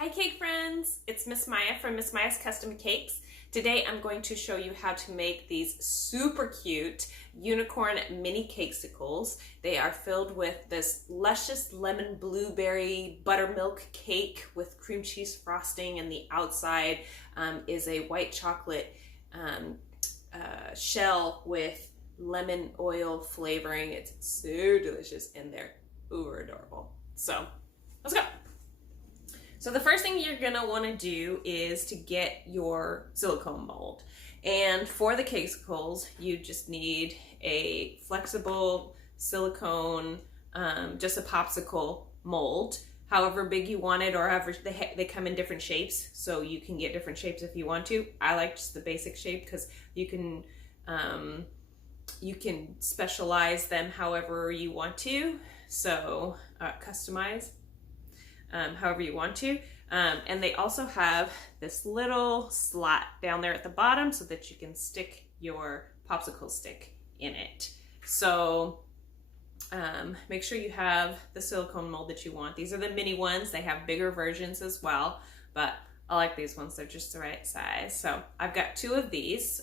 Hi cake friends, it's Miss Maya from Miss Maya's Custom Cakes. Today I'm going to show you how to make these super cute unicorn mini cakesicles. They are filled with this luscious lemon blueberry buttermilk cake with cream cheese frosting, and the outside is a white chocolate shell with lemon oil flavoring. It's so delicious and they're uber adorable. So let's go. So the first thing you're gonna wanna do is to get your silicone mold. And for the cakesicles, you just need a flexible silicone, just a popsicle mold, however big you want it, or however they come in different shapes. So you can get different shapes if you want to. I like just the basic shape because you can specialize them however you want to. So customize. However you want to. And they also have this little slot down there at the bottom so that you can stick your popsicle stick in it. So make sure you have the silicone mold that you want. These are the mini ones. They have bigger versions as well, but I like these ones. They're just the right size. So I've got two of these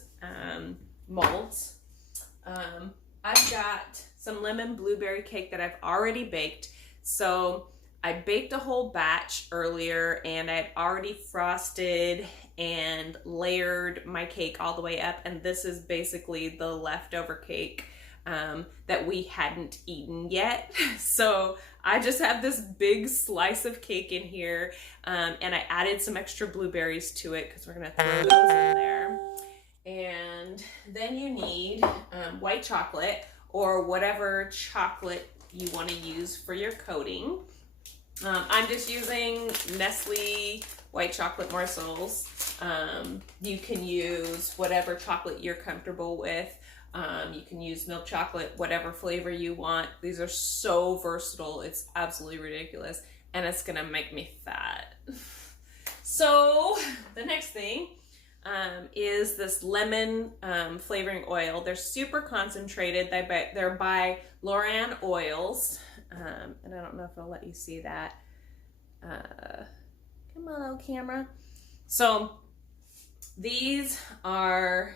molds. I've got some lemon blueberry cake that I've already baked. So I baked a whole batch earlier and I'd already frosted and layered my cake all the way up, and this is basically the leftover cake that we hadn't eaten yet. So I just have this big slice of cake in here, and I added some extra blueberries to it because we're gonna throw those in there. And then you need white chocolate or whatever chocolate you want to use for your coating. I'm just using Nestle white chocolate morsels. You can use whatever chocolate you're comfortable with. You can use milk chocolate, whatever flavor you want. These are so versatile. It's absolutely ridiculous. And it's gonna make me fat. So the next thing is this lemon flavoring oil. They're super concentrated. They're by Loran Oils. And I don't know if I'll let you see that. Come on, little camera. So these are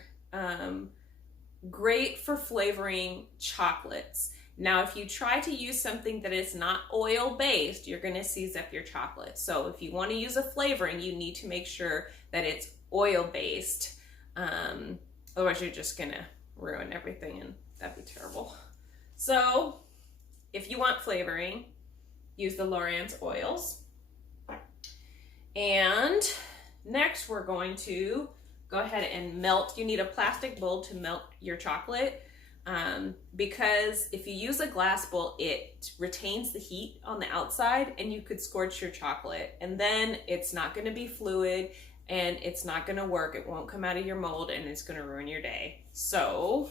great for flavoring chocolates. Now, if you try to use something that is not oil-based, you're gonna seize up your chocolate. So if you wanna use a flavoring, you need to make sure that it's oil-based. Otherwise, you're just gonna ruin everything, and that'd be terrible. So if you want flavoring, use the Loran's oils. And next we're going to go ahead and melt. You need a plastic bowl to melt your chocolate, because if you use a glass bowl, it retains the heat on the outside and you could scorch your chocolate, and then it's not going to be fluid and it's not going to work. It won't come out of your mold and it's going to ruin your day. So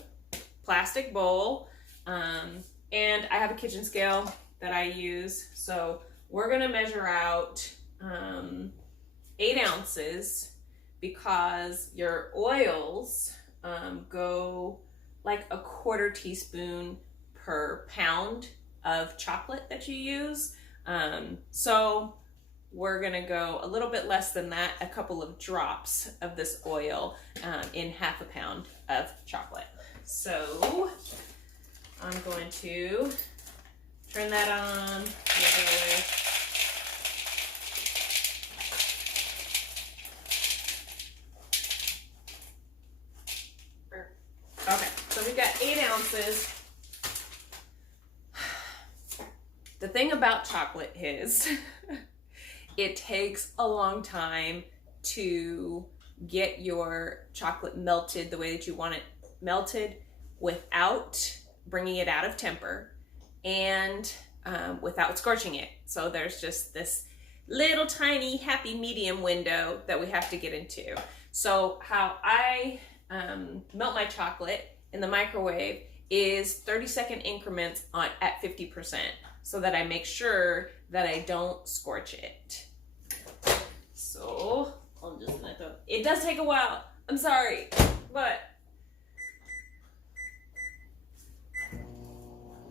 plastic bowl. And I have a kitchen scale that I use. So we're gonna measure out 8 ounces because your oils go like a 1/4 teaspoon per pound of chocolate that you use. So we're gonna go a little bit less than that, a couple of drops of this oil in 1/2 pound of chocolate. So I'm going to turn that on. Okay, so we've got 8 ounces. The thing about chocolate is it takes a long time to get your chocolate melted the way that you want it melted without bringing it out of temper and without scorching it. So there's just this little tiny happy medium window that we have to get into. So how I melt my chocolate in the microwave is 30-second increments at 50%, so that I make sure that I don't scorch it. So I'm just gonna throw, it does take a while, I'm sorry, but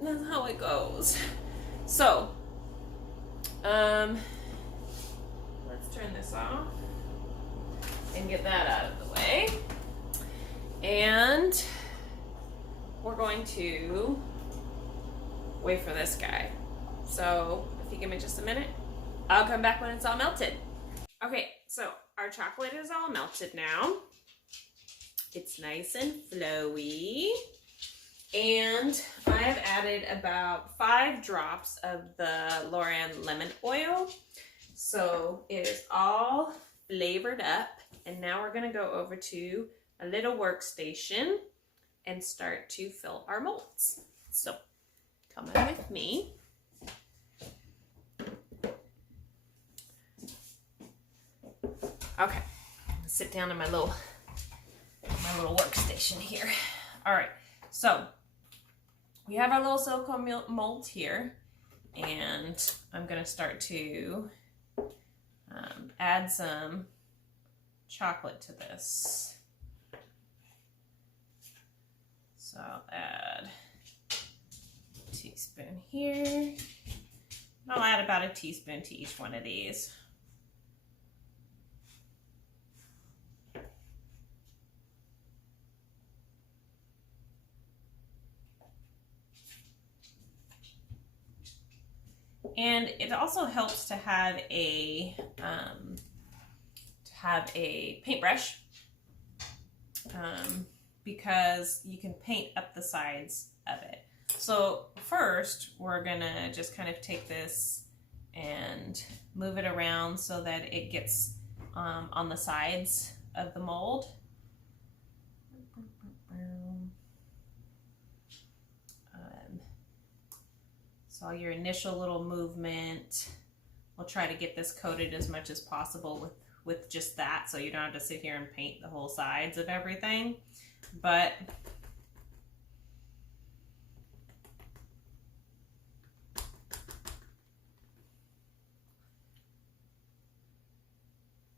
that's how it goes. So let's get that out of the way. And we're going to wait for this guy. So if you give me just a minute, I'll come back when it's all melted. Okay, so our chocolate is all melted now. It's nice and flowy. And I have added about 5 drops of the Loran lemon oil. So it is all flavored up. And now we're gonna go over to a little workstation and start to fill our molds. So come on with me. Okay, sit down in my little workstation here. All right, so we have our little silicone molds here, and I'm gonna start to add some chocolate to this. So I'll add a teaspoon here. And I'll add about a teaspoon to each one of these. And it also helps to have a paintbrush because you can paint up the sides of it. So first, we're gonna just kind of take this and move it around so that it gets on the sides of the mold. So your initial little movement, we'll try to get this coated as much as possible with just that, so you don't have to sit here and paint the whole sides of everything. But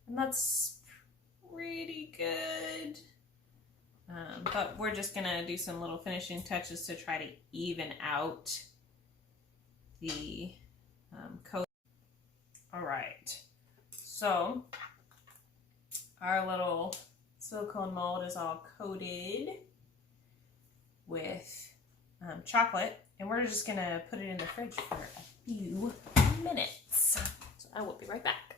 and that's pretty good. But we're just gonna do some little finishing touches to try to even out the coat. All right, so our little silicone mold is all coated with chocolate, and we're just gonna put it in the fridge for a few minutes. So I will be right back.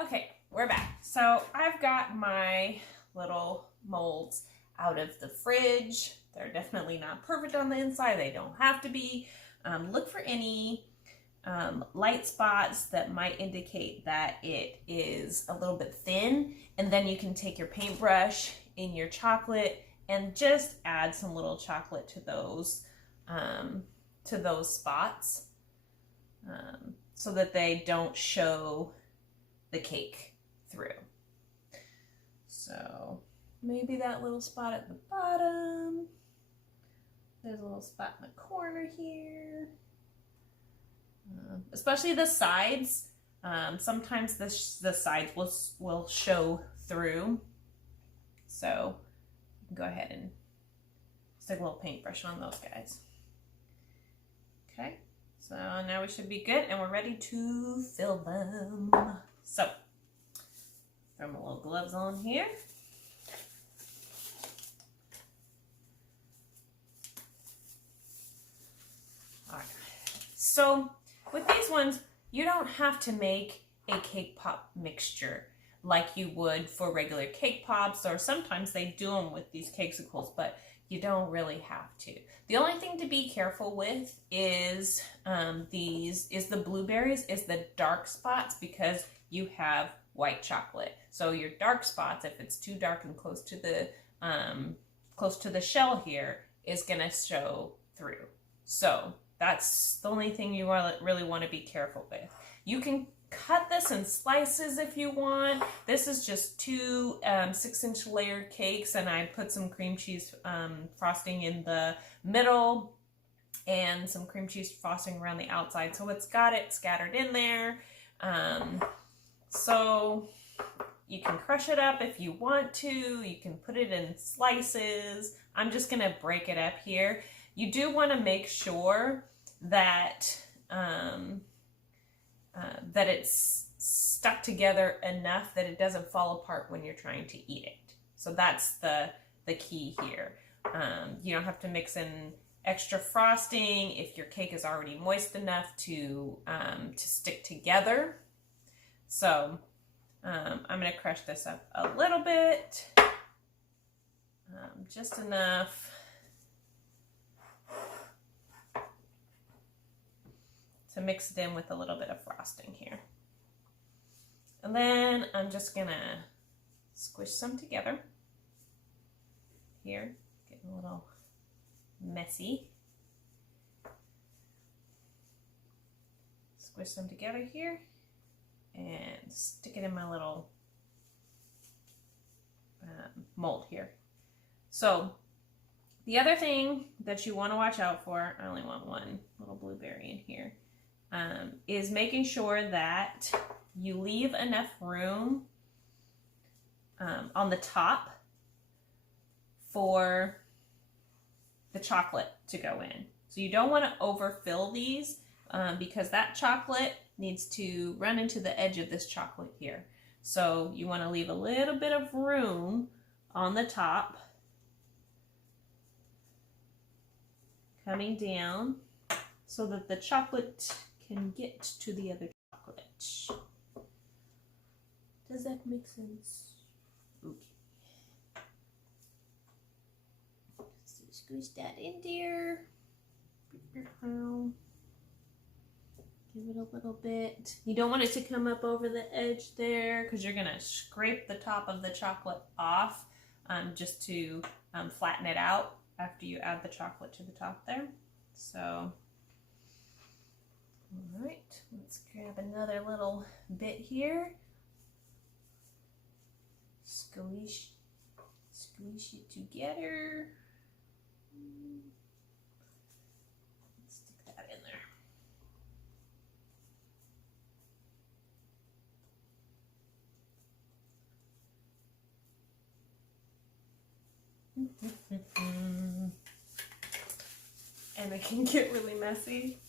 Okay, we're back. So I've got my little molds out of the fridge. They're definitely not perfect on the inside. They don't have to be. Look for any light spots that might indicate that it is a little bit thin, and then you can take your paintbrush in your chocolate and just add some little chocolate to those spots so that they don't show the cake through. So maybe that little spot at the bottom. There's a little spot in the corner here. Especially the sides. Sometimes the sides will show through. So you can go ahead and stick a little paintbrush on those guys. Okay, so now we should be good and we're ready to fill them. So throw my little gloves on here. All right, so with these ones, you don't have to make a cake pop mixture like you would for regular cake pops, or sometimes they do them with these cakecicles, but you don't really have to. The only thing to be careful with is the blueberries, is the dark spots, because you have white chocolate. So your dark spots, if it's too dark and close to the shell here, is gonna show through. So that's the only thing you really want to be careful with. You can cut this in slices if you want. This is just 2 6-inch layered cakes, and I put some cream cheese frosting in the middle and some cream cheese frosting around the outside. So it's got it scattered in there. So you can crush it up if you want to. You can put it in slices. I'm just gonna break it up here. You do want to make sure that that it's stuck together enough that it doesn't fall apart when you're trying to eat it. So that's the key here. You don't have to mix in extra frosting if your cake is already moist enough to stick together. So I'm going to crush this up a little bit, just enough to mix it in with a little bit of frosting here. And then I'm just going to squish some together here, getting a little messy. Squish them together here and stick it in my little mold here. So the other thing that you want to watch out for, I only want one little blueberry in here, is making sure that you leave enough room on the top for the chocolate to go in. So you don't want to overfill these because that chocolate needs to run into the edge of this chocolate here. So you want to leave a little bit of room on the top coming down so that the chocolate can get to the other chocolate. Does that make sense? Okay. So squeeze that in there. Give it a little bit. You don't want it to come up over the edge there because you're gonna scrape the top of the chocolate off just to flatten it out after you add the chocolate to the top there. So, all right, let's grab another little bit here. Squish it together. Stick that in there. And it can get really messy.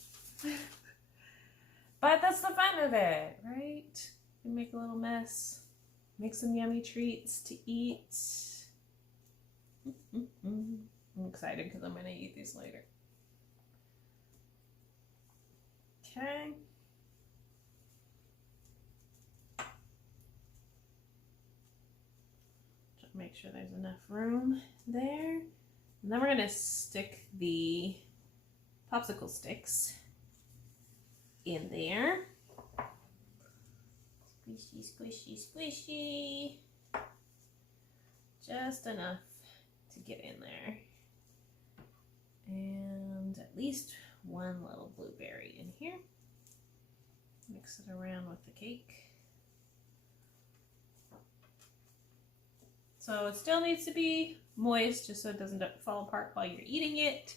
But that's the fun of it, right? You make a little mess. Make some yummy treats to eat. I'm excited because I'm going to eat these later. Okay. Just make sure there's enough room there. And then we're going to stick the popsicle sticks in there. Squishy, squishy, squishy. Just enough to get in there. And at least one little blueberry in here. Mix it around with the cake. So it still needs to be moist just so it doesn't fall apart while you're eating it.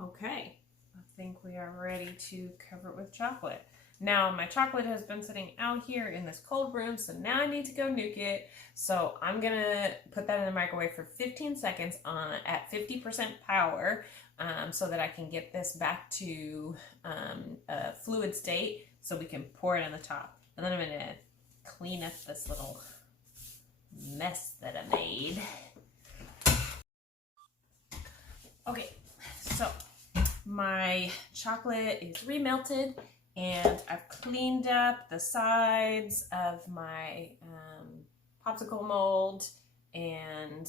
Okay, I think we are ready to cover it with chocolate. Now my chocolate has been sitting out here in this cold room, so now I need to go nuke it. So I'm gonna put that in the microwave for 15 seconds at 50% power so that I can get this back to a fluid state so we can pour it on the top. And then I'm gonna clean up this little mess that I made. Okay, so my chocolate is remelted and I've cleaned up the sides of my popsicle mold, and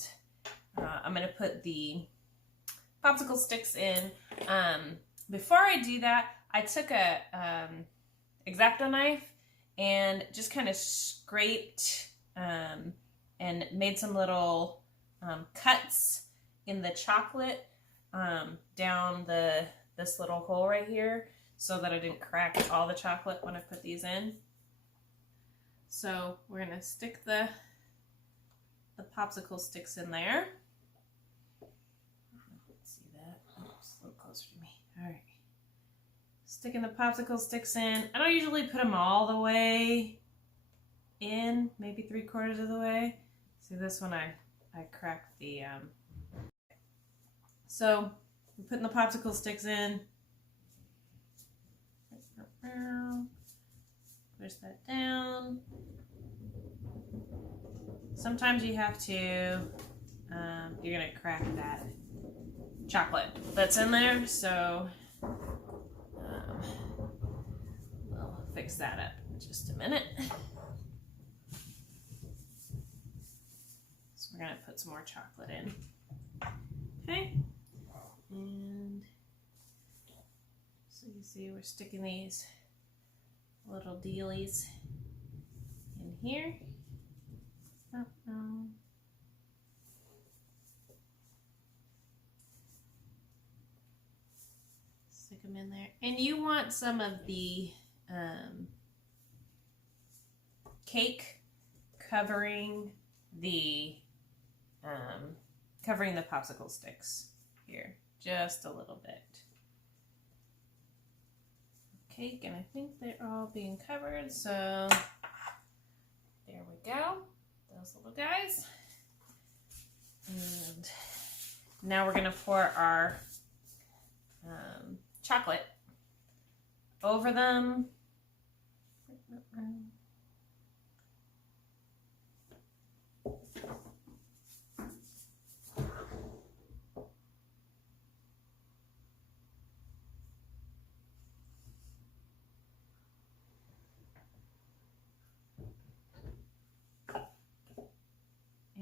I'm gonna put the popsicle sticks in. Before I do that, I took a X-Acto knife and just kind of scraped and made some little cuts in the chocolate down this little hole right here so that I didn't crack all the chocolate when I put these in. So we're gonna stick the popsicle sticks in there. Let's see that. Oops, a little closer to me. All right. Sticking the popsicle sticks in. I don't usually put them all the way in, maybe 3/4 of the way. See, this one I cracked the, So we're putting the popsicle sticks in. push that down. Sometimes you have to, you're gonna crack that chocolate that's in there, so we'll fix that up in just a minute. So we're gonna put some more chocolate in. Okay, and so you see we're sticking these little dealies in here. Stick them in there, and you want some of the cake covering the popsicle sticks here, just a little bit. Cake, and I think they're all being covered, so there we go, those little guys. And now we're gonna pour our chocolate over them.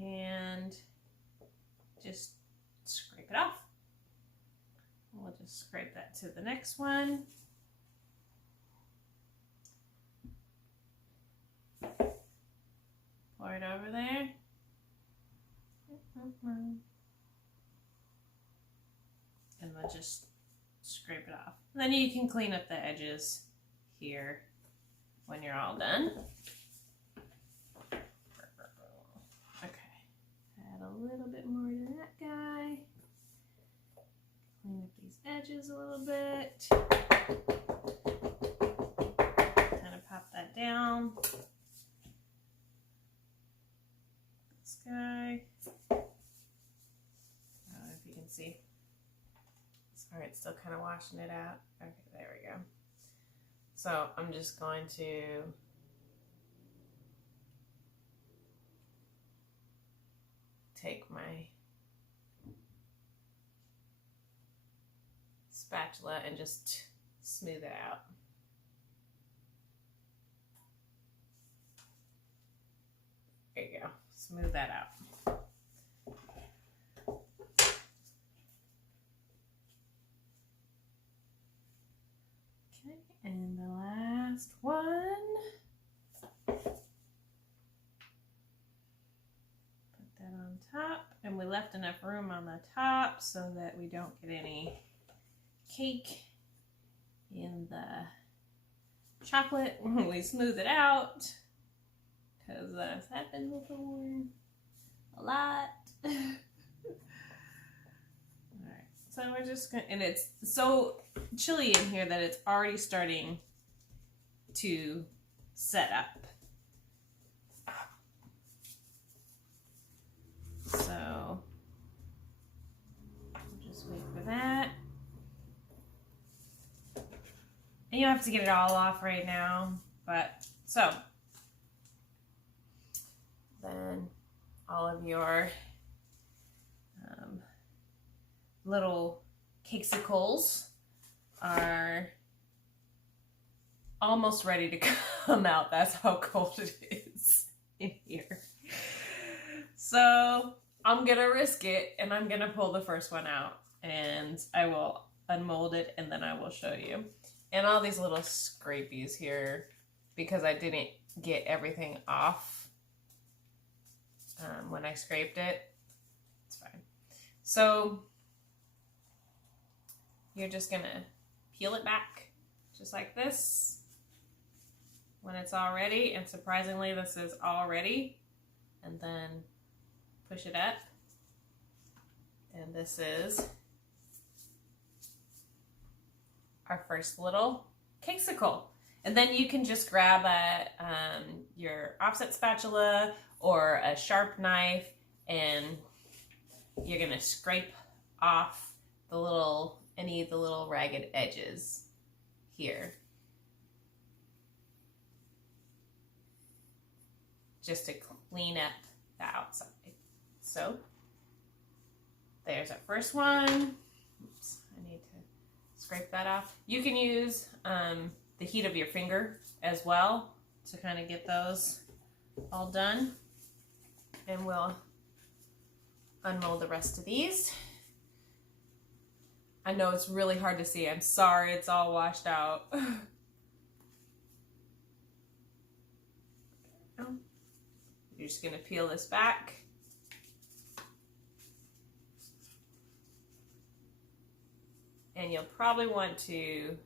And just scrape it off. We'll just scrape that to the next one. Pour it over there. And we'll just scrape it off. Then you can clean up the edges here when you're all done. A little bit more to that guy. Clean up these edges a little bit. Kind of pop that down. This guy. I don't know if you can see. Sorry, it's still kind of washing it out. Okay, there we go. So I'm just going to take my spatula and just smooth it out. There you go, smooth that out. Okay, and the last one. On top, and we left enough room on the top so that we don't get any cake in the chocolate when we smooth it out, because that's happened before a lot. Alright, so we're just gonna, and it's so chilly in here that it's already starting to set up. So just wait for that. And you have to get it all off right now, but so then all of your little cakesicles are almost ready to come out. That's how cold it is in here. So I'm gonna risk it, and I'm gonna pull the first one out, and I will unmold it, and then I will show you. And all these little scrapies here, because I didn't get everything off when I scraped it. It's fine. So you're just gonna peel it back, just like this, when it's all ready. And surprisingly, this is all ready. And then push it up, and this is our first little cakesicle. And then you can just grab your offset spatula or a sharp knife, and you're gonna scrape off any of the little ragged edges here. just to clean up the outside. So there's our first one. Oops, I need to scrape that off. You can use the heat of your finger as well to kind of get those all done. And we'll unmold the rest of these. I know it's really hard to see. I'm sorry, it's all washed out. You're just gonna peel this back. And you'll probably want to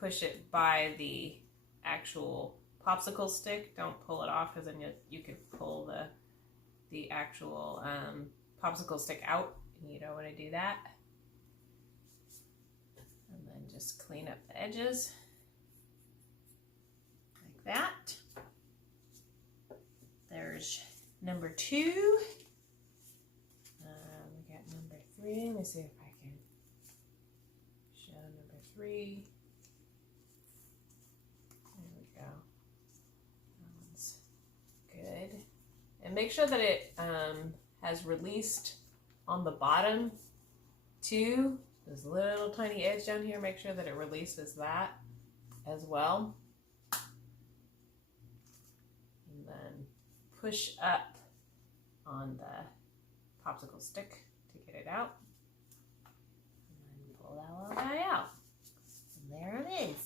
push it by the actual popsicle stick. Don't pull it off, because then you could pull the actual popsicle stick out. You don't want to do that. And then just clean up the edges like that. There's number 2. We got number 3. Let me see if I can show number 3. There we go. That one's good. And make sure that it has released on the bottom too. This little tiny edge down here, make sure that it releases that as well. And then push up on the popsicle stick to get it out. And then pull that little guy out. And there it is.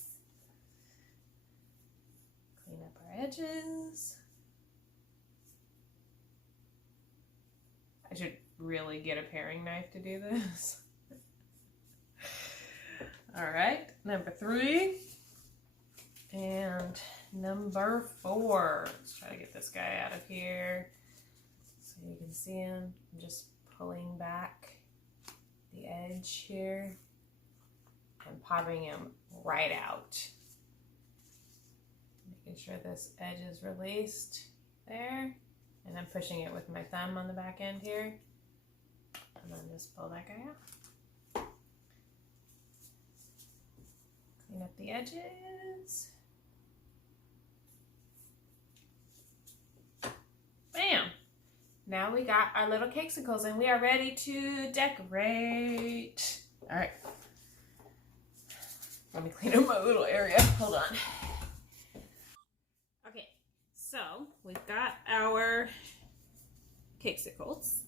Clean up our edges. I should really get a paring knife to do this. All right, number 3 and number 4. Let's try to get this guy out of here so you can see him. I'm just pulling back the edge here and popping him right out. Making sure this edge is released there, and I'm pushing it with my thumb on the back end here, and then just pull that guy out. Clean up the edges. Bam! Now we got our little cakesicles and we are ready to decorate. All right. Let me clean up my little area. Hold on. Okay, so we've got our cakesicles.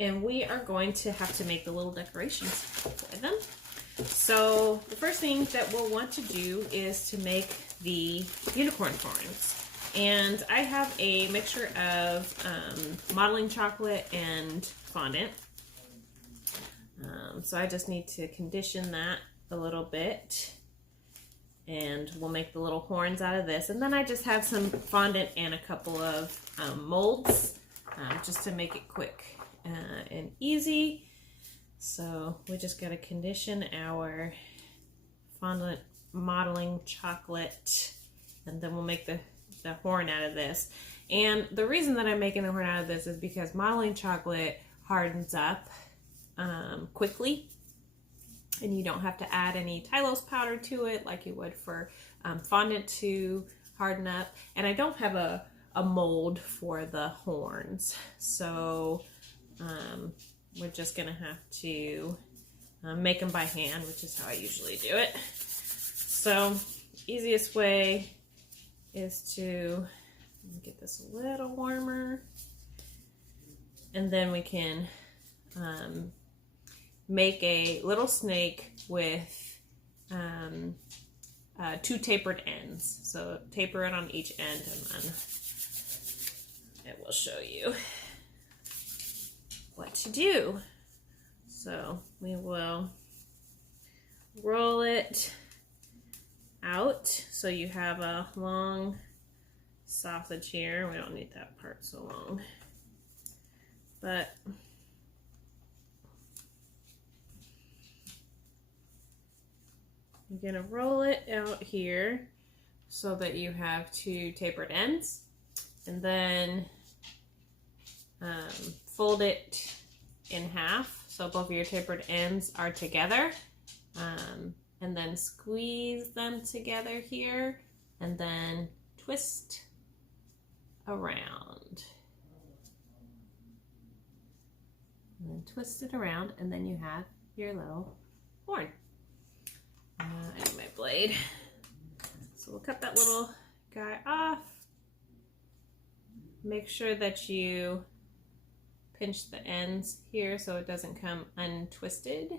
And we are going to have to make the little decorations for them. So the first thing that we'll want to do is to make the unicorn horns. And I have a mixture of modeling chocolate and fondant. So I just need to condition that a little bit. And we'll make the little horns out of this. And then I just have some fondant and a couple of molds just to make it quick and easy. So we just got to condition our fondant modeling chocolate, and then we'll make the horn out of this. And the reason that I'm making the horn out of this is because modeling chocolate hardens up quickly, and you don't have to add any Tylose powder to it like you would for fondant to harden up. And I don't have a mold for the horns, so we're just gonna have to make them by hand, which is how I usually do it. So easiest way is to get this a little warmer, and then we can make a little snake with 2 tapered ends. So taper it on each end, and then it will show you what to do. So we will roll it out so you have a long sausage here. We don't need that part so long, but you're gonna roll it out here so that you have 2 tapered ends, and then fold it in half so both of your tapered ends are together, and then squeeze them together here, and then twist around. And then twist it around, and then you have your little horn. I need my blade. So we'll cut that little guy off. Make sure that you pinch the ends here so it doesn't come untwisted.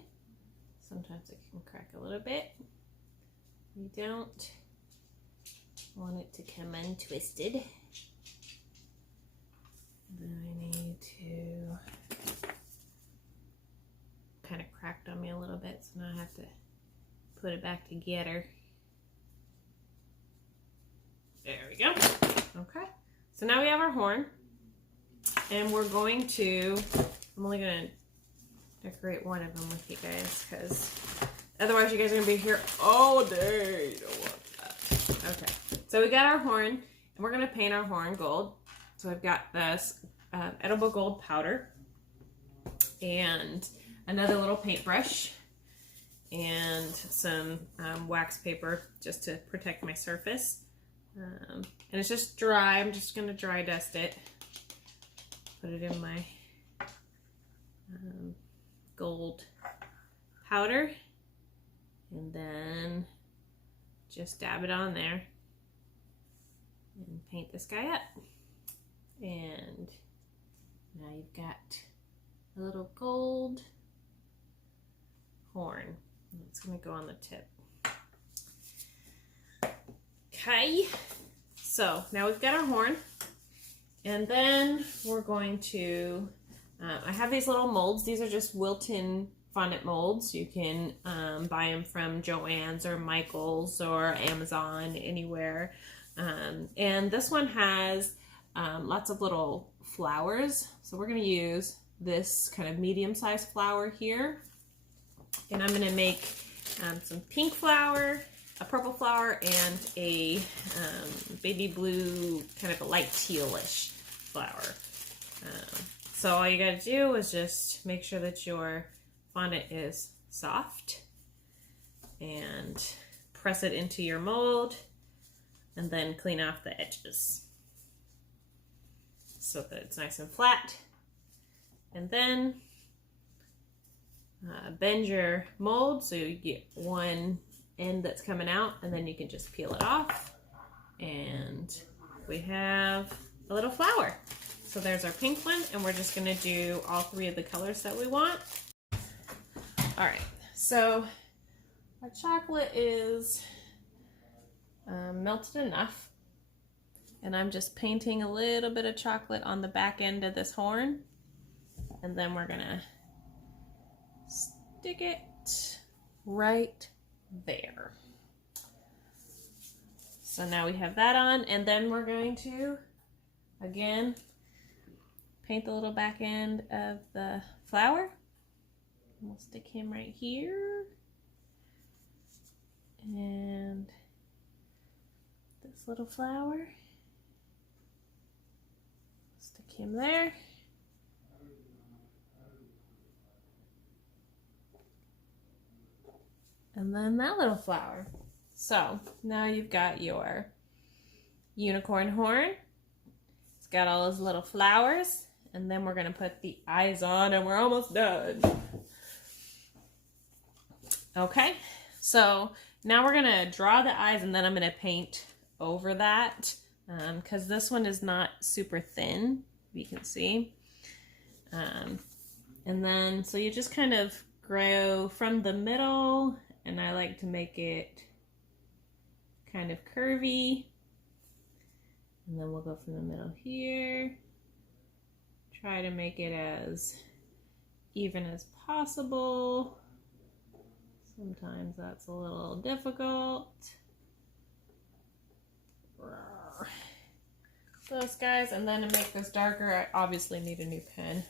Sometimes it can crack a little bit. You don't want it to come untwisted. Then I need to, kind of cracked on me a little bit, so now I have to put it back together. There we go. Okay. So now we have our horn, and we're going to, I'm only going to decorate one of them with you guys, because otherwise you guys are going to be here all day. You don't want that. Okay. So we got our horn, and we're going to paint our horn gold. So I've got this edible gold powder, and another little paintbrush, and some wax paper just to protect my surface. And it's just dry. I'm just going to dry dust it. Put it in my gold powder, and then just dab it on there and paint this guy up. And now you've got a little gold horn. It's going to go on the tip. Okay, so now we've got our horn, and then we're going to, I have these little molds. These are just Wilton fondant molds. You can buy them from Joann's or Michael's or Amazon, anywhere. And this one has lots of little flowers. So we're going to use this kind of medium-sized flower here. And I'm going to make some pink flower, a purple flower, and a baby blue, kind of a light tealish flower. So all you got to do is just make sure that your fondant is soft and press it into your mold, and then clean off the edges so that it's nice and flat. And then bend your mold so you get one end that's coming out, and then you can just peel it off, and we have a little flower. So there's our pink one, and we're just going to do all three of the colors that we want. All right, so our chocolate is melted enough, and I'm just painting a little bit of chocolate on the back end of this horn, and then we're gonna stick it right there. So now we have that on, and then we're going to again paint the little back end of the flower. We'll stick him right here, and this little flower, stick him there. And then that little flower. So now you've got your unicorn horn. It's got all those little flowers, and then we're gonna put the eyes on, and we're almost done. Okay, so now we're gonna draw the eyes, and then I'm gonna paint over that, because this one is not super thin, you can see. And then, so you just kind of grow from the middle, and I like to make it kind of curvy. And then we'll go from the middle here. Try to make it as even as possible. Sometimes that's a little difficult. Those guys, and then to make this darker, I obviously need a new pen.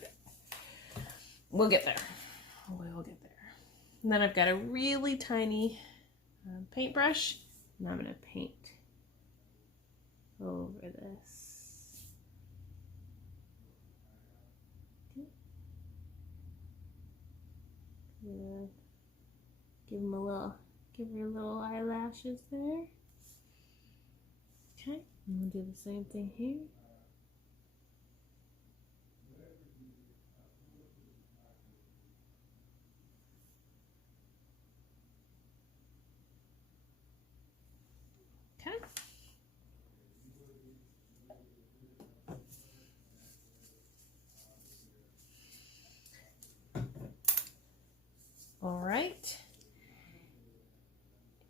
We'll get there. We'll get there. And then I've got a really tiny paintbrush, and I'm going to paint over this. Okay. Good. Give her little eyelashes there. Okay, and we'll do the same thing here.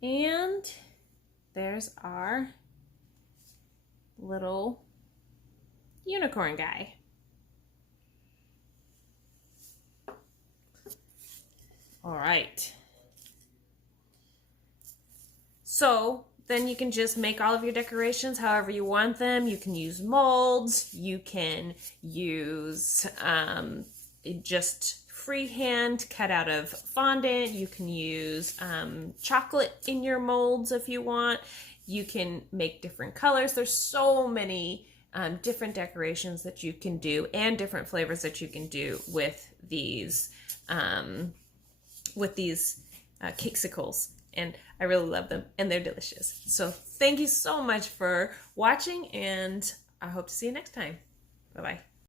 And there's our little unicorn guy. All right. So then you can just make all of your decorations however you want them. You can use molds. You can use just freehand cut out of fondant. You can use chocolate in your molds if you want. You can make different colors. There's so many different decorations that you can do and different flavors that you can do with these cakecicles. And I really love them and they're delicious. So thank you so much for watching and I hope to see you next time. Bye-bye.